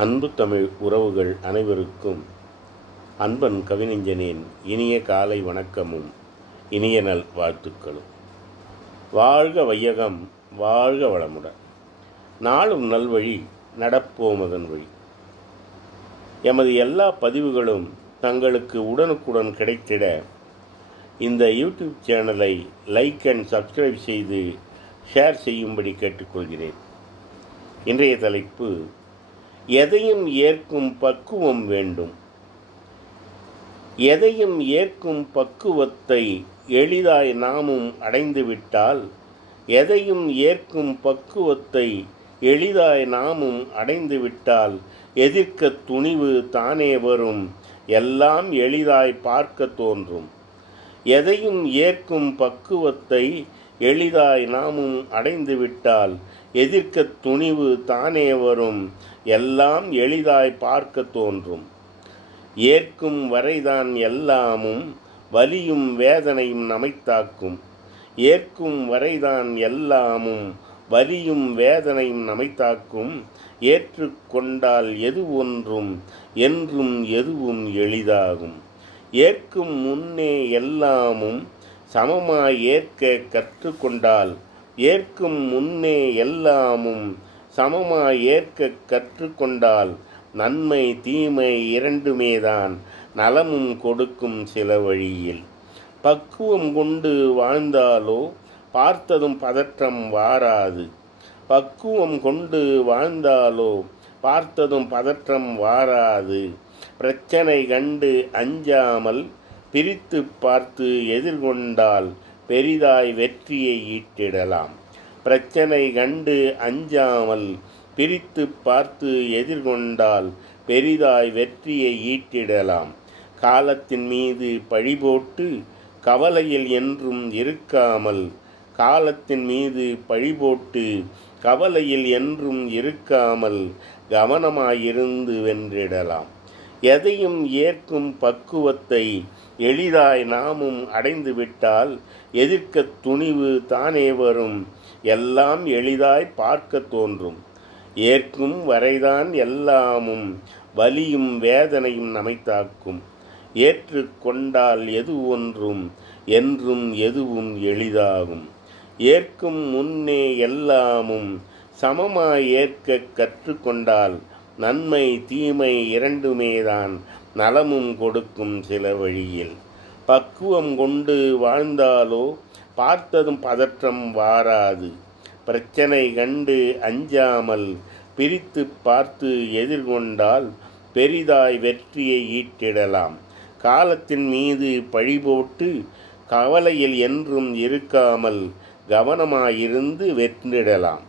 அன்பு தமிழ் உறவுகள் அனைவருக்கும் அன்பன் கவிஞனின் இனிய காலை வணக்கமும் இனிய நல் வாழ்த்துக்களும். வாழ்க வையகம், வாழ்க வளமுடன். நாளும் நல்வழி, நடப்போம் அதன் வழி. எமது எல்லா பதிவுகளும் தங்களுக்கு உடனுக்குடன் கிடைத்திட இந்த யூடியூப் சேனலை லைக் அண்ட் சப்ஸ்கிரைப் செய்து ஷேர் செய்யும்படி கேட்டுக்கொள்கிறேன். இன்றைய தலைப்பு: எதையும் ஏற்கும் பக்குவம் வேண்டும். எதையும் ஏற்கும் பக்குவத்தை எளிதாய் நாமும் அடைந்துவிட்டால், எதையும் ஏற்கும் பக்குவத்தை எளிதாய் நாமும் அடைந்துவிட்டால் எதிர்க்க துணிவு தானே வரும், எல்லாம் எளிதாய் பார்க்க தோன்றும். எதையும் ஏற்கும் பக்குவத்தை எளிதாய் நாமும் அடைந்துவிட்டால் எதிர்க்க துணிவு தானே வரும், எல்லாம் எளிதாய் பார்க்க தோன்றும். ஏற்கும் வரைதான் எல்லாமும் வலியும் வேதனையும் நம்மைத்தாக்கும். ஏற்கும் வரைதான் எல்லாமும் வலியும் வேதனையும் நம்மைத்தாக்கும். ஏற்றுக்கொண்டால் எது ஒன்றும் என்றும் எதுவும் எளிதாகும். ஏற்கும் முன்னே எல்லாமும் சமமாய் ஏற்க கற்றுக்கொண்டால், ஏற்கும் முன்னே எல்லாமும் சமமாய் ஏற்க கற்றுக்கொண்டால் நன்மை தீமை இரண்டுமேதான் நலமும் கொடுக்கும் சில வழியில். பக்குவம் கொண்டு வாழ்ந்தாலோ பார்த்ததும் பதற்றம் வாராது. பக்குவம் கொண்டு வாழ்ந்தாலோ பார்த்ததும் பதற்றம் வாராது. பிரச்சனை கண்டு அஞ்சாமல் பிரித்து பார்த்து எதிர்கொண்டால் பெரிதாய் வெற்றியை ஈட்டிடலாம். பிரச்சனை கண்டு அஞ்சாமல் பிரித்து பார்த்து எதிர்கொண்டால் பெரிதாய் வெற்றியை ஈட்டிடலாம். காலத்தின் மீது பழி போட்டு கவலையில் என்றும் இருக்காமல், காலத்தின் மீது பழி போட்டு கவலையில் என்றும் இருக்காமல் கவனமாயிருந்து வென்றிடலாம். எதையும் ஏற்கும் பக்குவத்தை எளிதாய் நாமும் அடைந்துவிட்டால் எதிர்க்க துணிவு தானே வரும், எல்லாம் எளிதாய் பார்க்க தோன்றும். ஏற்கும் வரைதான் எல்லாமும் வலியும் வேதனையும் நம்மைத்தாக்கும். ஏற்றுக்கொண்டால் எது ஒன்றும் என்றும் எதுவும் எளிதாகும். ஏற்கும் முன்னே எல்லாமும் சமமாய் ஏற்க கற்றுக்கொண்டால் நன்மை தீமை இரண்டுமேதான் நலமும் கொடுக்கும் சில வழியில். பக்குவம் கொண்டு வாழ்ந்தாலோ பார்த்ததும் பதற்றம் வாராது. பிரச்சனை கண்டு அஞ்சாமல் பிரித்து பார்த்து எதிர்கொண்டால் பெரிதாய் வெற்றியை ஈட்டிடலாம். காலத்தின் மீது பழி போட்டு கவலையில் என்றும் இருக்காமல் கவனமாயிருந்து வென்றிடலாம்.